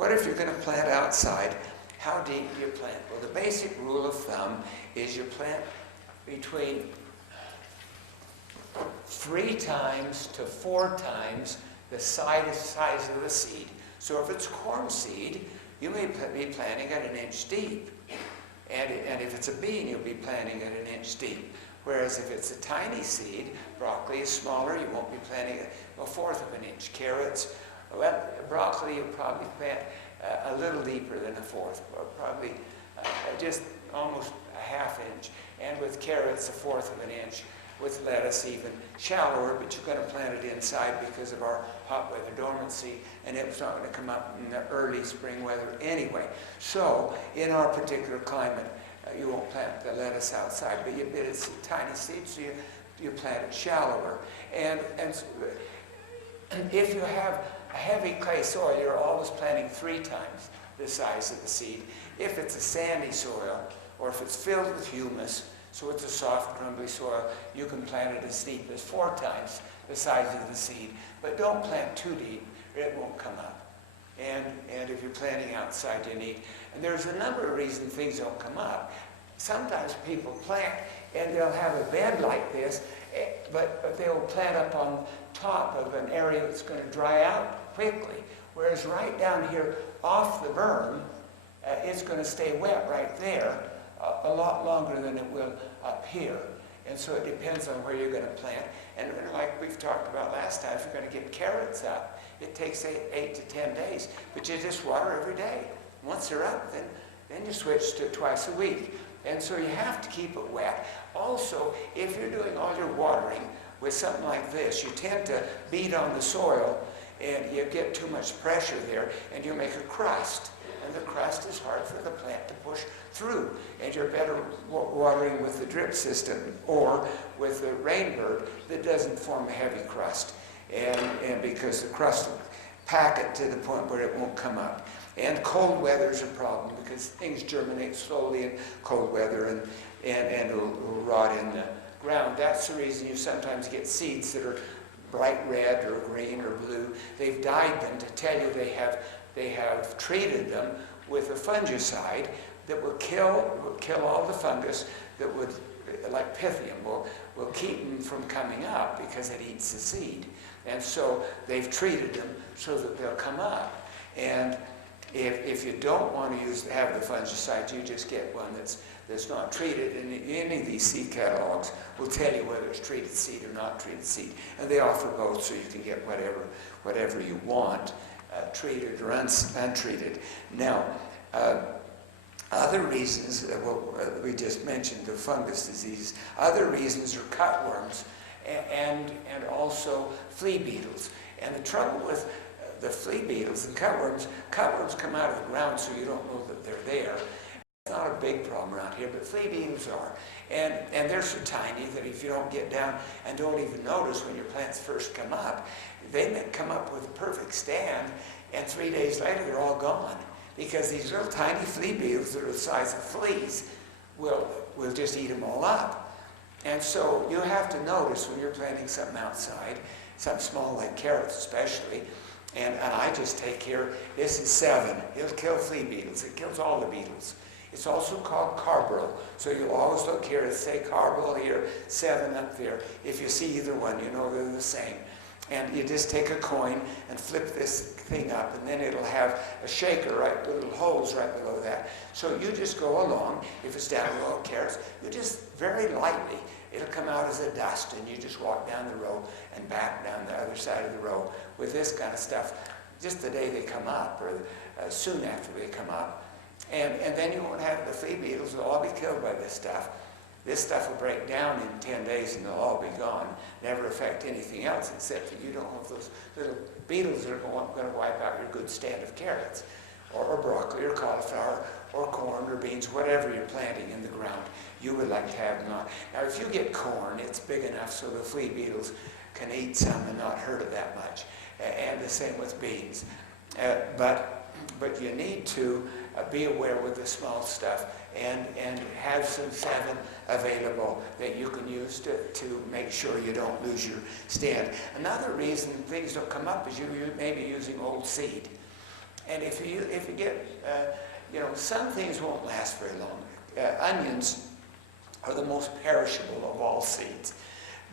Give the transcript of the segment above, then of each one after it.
what if you're going to plant outside? How deep do you plant? Well, the basic rule of thumb is you plant between 3 times to 4 times the size of the seed. So if it's corn seed, you may be planting at 1 inch deep. And if it's a bean, you'll be planting at 1 inch deep. Whereas if it's a tiny seed, broccoli is smaller, you won't be planting at 1/4 of an inch. Carrots, well, broccoli you'll probably plant a little deeper than 1/4, probably just almost 1/2 inch. And with carrots, 1/4 of an inch. With lettuce, even shallower, but you're going to plant it inside because of our hot weather dormancy, and it's not going to come up in the early spring weather anyway. So, in our particular climate, you won't plant the lettuce outside, but it's a tiny seed, so you plant it shallower. And if you have a heavy clay soil, you're always planting 3 times the size of the seed. If it's a sandy soil, or if it's filled with humus, so it's a soft, crumbly soil, you can plant it as deep as 4 times the size of the seed. But don't plant too deep, or it won't come up. And if you're planting outside, you need. And there's a number of reasons things don't come up. Sometimes people plant, and they'll have a bed like this, but they'll plant up on top of an area that's going to dry out quickly. Whereas right down here off the berm, it's going to stay wet right there a lot longer than it will up here. And so it depends on where you're going to plant. And like we've talked about last time, if you're going to get carrots up, it takes 8 to 10 days. But you just water every day. Once they're up, then you switch to twice a week. And so you have to keep it wet. Also, if you're doing all your watering with something like this, you tend to beat on the soil, and you get too much pressure there, and you make a crust. And the crust is hard for the plant to push through. And you're better watering with the drip system or with the rainbird that doesn't form a heavy crust. And because the crust will pack it to the point where it won't come up. And cold weather is a problem because things germinate slowly in cold weather and it'll rot in the ground. That's the reason you sometimes get seeds that are bright red or green or blue. They've dyed them to tell you they have treated them with a fungicide that will kill all the fungus that would, like Pythium, will keep them from coming up because it eats the seed. And so they've treated them so that they'll come up. And if you don't want to have the fungicide, you just get one that's not treated. And any of these seed catalogs will tell you whether it's treated seed or not treated seed. And they offer both, so you can get whatever you want, treated or untreated. Now, other reasons, we just mentioned the fungus disease. Other reasons are cutworms and also flea beetles. And the trouble with the flea beetles and cutworms come out of the ground so you don't know that they're there. It's not a big problem around here, but flea beetles are. And they're so tiny that if you don't get down and don't even notice when your plants first come up, they may come up with a perfect stand, and 3 days later they're all gone. Because these little tiny flea beetles that are the size of fleas will just eat them all up. And so you have to notice when you're planting something outside, something small like carrots especially, and I just take care, this is 7. It'll kill flea beetles. It kills all the beetles. It's also called carbaryl. So you always look here and say carbaryl here, 7 up there. If you see either one, you know they're the same. And you just take a coin and flip this thing up, and then it'll have a shaker right, little holes right below that. So you just go along. If it's down a row of carrots, you just very lightly, it'll come out as a dust, and you just walk down the row and back down the other side of the row with this kind of stuff just the day they come up, or soon after they come up. And then you won't have the flea beetles. They'll all be killed by this stuff. This stuff will break down in 10 days and they'll all be gone. Never affect anything else except that you don't have those little beetles that are going to wipe out your good stand of carrots or broccoli or cauliflower or corn or beans, whatever you're planting in the ground. You would like to have them on. Now if you get corn, it's big enough so the flea beetles can eat some and not hurt it that much. And the same with beans. But you need to be aware with the small stuff and have some 7 available that you can use to make sure you don't lose your stand. Another reason things don't come up is you may be using old seed. And if you get, some things won't last very long. Onions are the most perishable of all seeds.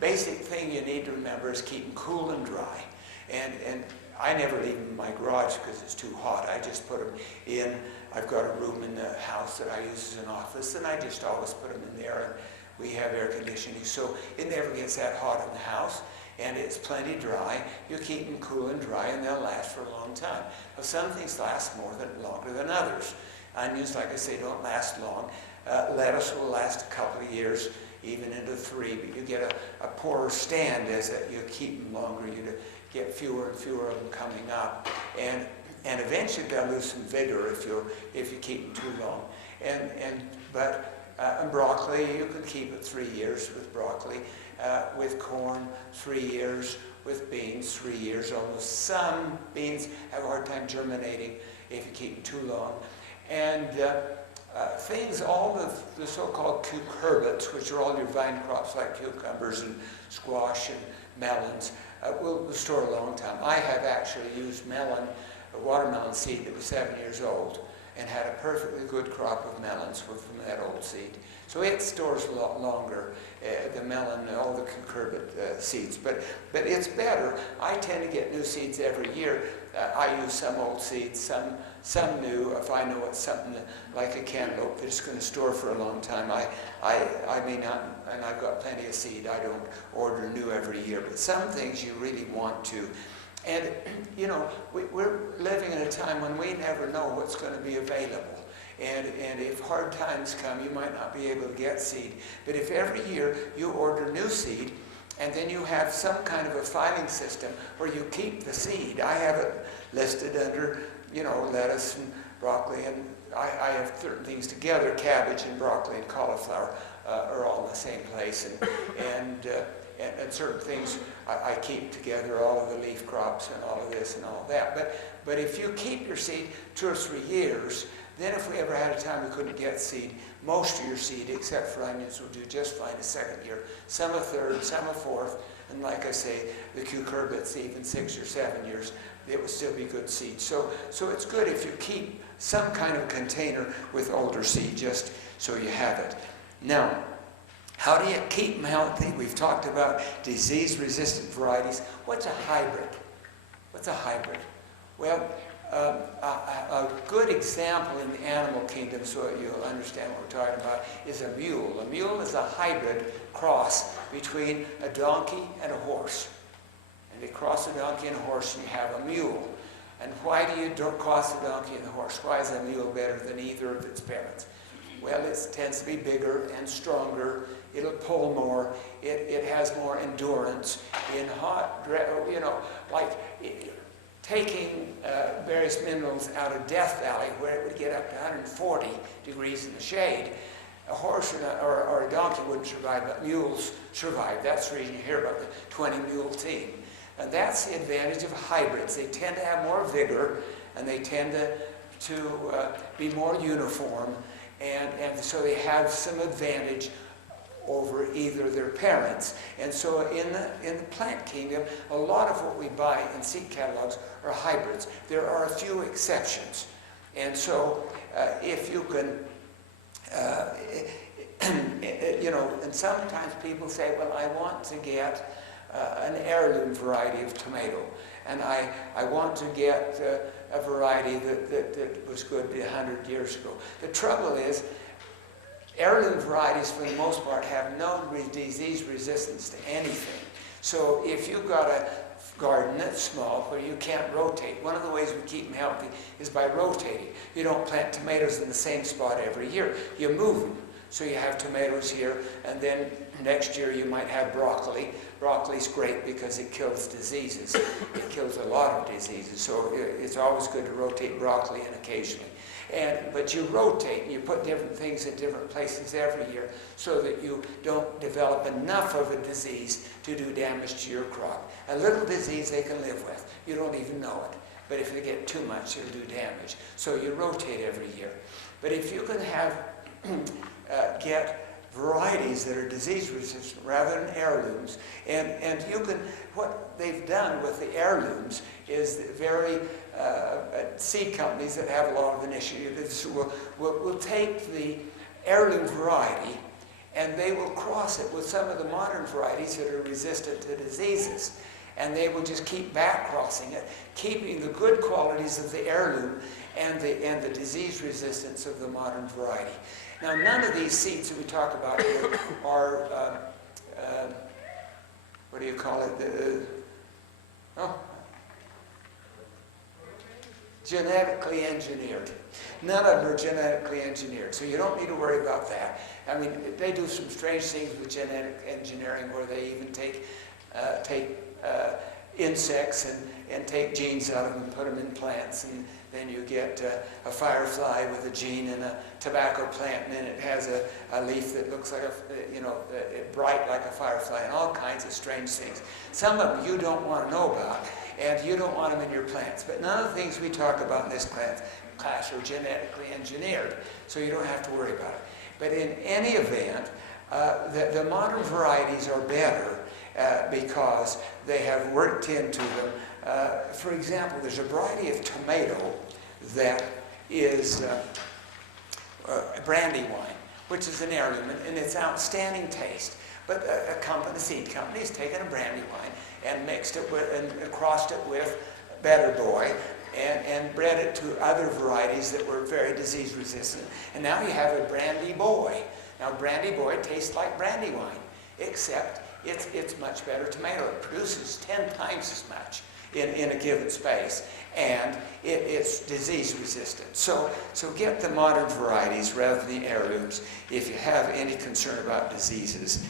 Basic thing you need to remember is keep them cool and dry. And I never leave them in my garage because it's too hot. I just put them in. I've got a room in the house that I use as an office, and I just always put them in there. And we have air conditioning, so it never gets that hot in the house, and it's plenty dry. You keep them cool and dry, and they'll last for a long time. Now, some things last longer than others. Onions, like I say, don't last long. Lettuce will last a couple of years, even into 3, but you get a poorer stand as you keep them longer. You get fewer and fewer of them coming up, and eventually they'll lose some vigor if you keep them too long. And broccoli, you can keep it 3 years with broccoli. With corn, 3 years. With beans, 3 years almost. Some beans have a hard time germinating if you keep them too long. And things, all of the so-called cucurbits, which are all your vine crops like cucumbers and squash and melons, will store a long time. I have actually used a watermelon seed that was 7 years old, and had a perfectly good crop of melons from that old seed. So it stores a lot longer, the melon, all the cucurbit seeds. But it's better. I tend to get new seeds every year. I use some old seeds, some new. If I know it's something like a cantaloupe that's going to store for a long time, I may not, and I've got plenty of seed. I don't order new every year. But some things you really want to. And, we're living in a time when we never know what's going to be available. And if hard times come, you might not be able to get seed. But if every year you order new seed, and then you have some kind of a filing system where you keep the seed. I have it listed under, lettuce and broccoli, and I have certain things together. Cabbage and broccoli and cauliflower are all in the same place. And certain things I keep together, all of the leaf crops and all of this and all of that. But if you keep your seed 2 or 3 years, then if we ever had a time we couldn't get seed, most of your seed, except for onions, will do just fine a second year. Some a third, some a fourth, and like I say, the cucurbits, even 6 or 7 years, it will still be good seed. So it's good if you keep some kind of container with older seed, just so you have it. Now, how do you keep them healthy? We've talked about disease-resistant varieties. What's a hybrid? What's a hybrid? Well, a good example in the animal kingdom, so you'll understand what we're talking about, is a mule. A mule is a hybrid cross between a donkey and a horse. And they cross a donkey and a horse, and you have a mule. And why do you cross the donkey and the horse? Why is a mule better than either of its parents? Well, it tends to be bigger and stronger. It'll pull more. It has more endurance. In hot, like taking various minerals out of Death Valley, where it would get up to 140 degrees in the shade, a horse or a donkey wouldn't survive, but mules survive. That's the reason you hear about the 20-mule team. And that's the advantage of hybrids. They tend to have more vigor, and they tend to be more uniform, and so they have some advantage over either their parents. And so in the plant kingdom, a lot of what we buy in seed catalogs are hybrids. There are a few exceptions. And so if you can, and sometimes people say, well, I want to get an heirloom variety of tomato, and I want to get a variety that was good 100 years ago. The trouble is, heirloom varieties, for the most part, have no disease resistance to anything. So if you've got a garden that's small where you can't rotate, one of the ways we keep them healthy is by rotating. You don't plant tomatoes in the same spot every year. You move them. So you have tomatoes here, and then next year you might have broccoli. Broccoli's great because it kills diseases. It kills a lot of diseases. So it's always good to rotate broccoli in occasionally. But you rotate, and you put different things in different places every year so that you don't develop enough of a disease to do damage to your crop. A little disease they can live with. You don't even know it. But if they get too much, it'll do damage. So you rotate every year. But if you can have get varieties that are disease resistant rather than heirlooms, and you can, what they've done with the heirlooms is very seed companies that have a lot of initiatives will take the heirloom variety and they will cross it with some of the modern varieties that are resistant to diseases. And they will just keep back crossing it, keeping the good qualities of the heirloom and the disease resistance of the modern variety. Now, none of these seeds that we talk about here are, what do you call it? Genetically engineered. None of them are genetically engineered, so you don't need to worry about that. I mean, they do some strange things with genetic engineering where they even take insects and take genes out of them and put them in plants, and then you get a firefly with a gene in a tobacco plant, and then it has a leaf that looks like bright like a firefly, and all kinds of strange things. Some of them you don't want to know about, and you don't want them in your plants. But none of the things we talk about in this class are genetically engineered, so you don't have to worry about it. But in any event, the modern varieties are better because they have worked into them. For example, there's a variety of tomato that is Brandywine, which is an heirloom, and it's outstanding taste. But a seed company has taken a Brandywine and mixed it with, and crossed it with Better Boy, and bred it to other varieties that were very disease resistant. And now you have a Brandy Boy. Now Brandy Boy tastes like Brandywine, except it's much better tomato. It produces 10 times as much in a given space, and it's disease resistant. So get the modern varieties rather than the heirlooms if you have any concern about diseases.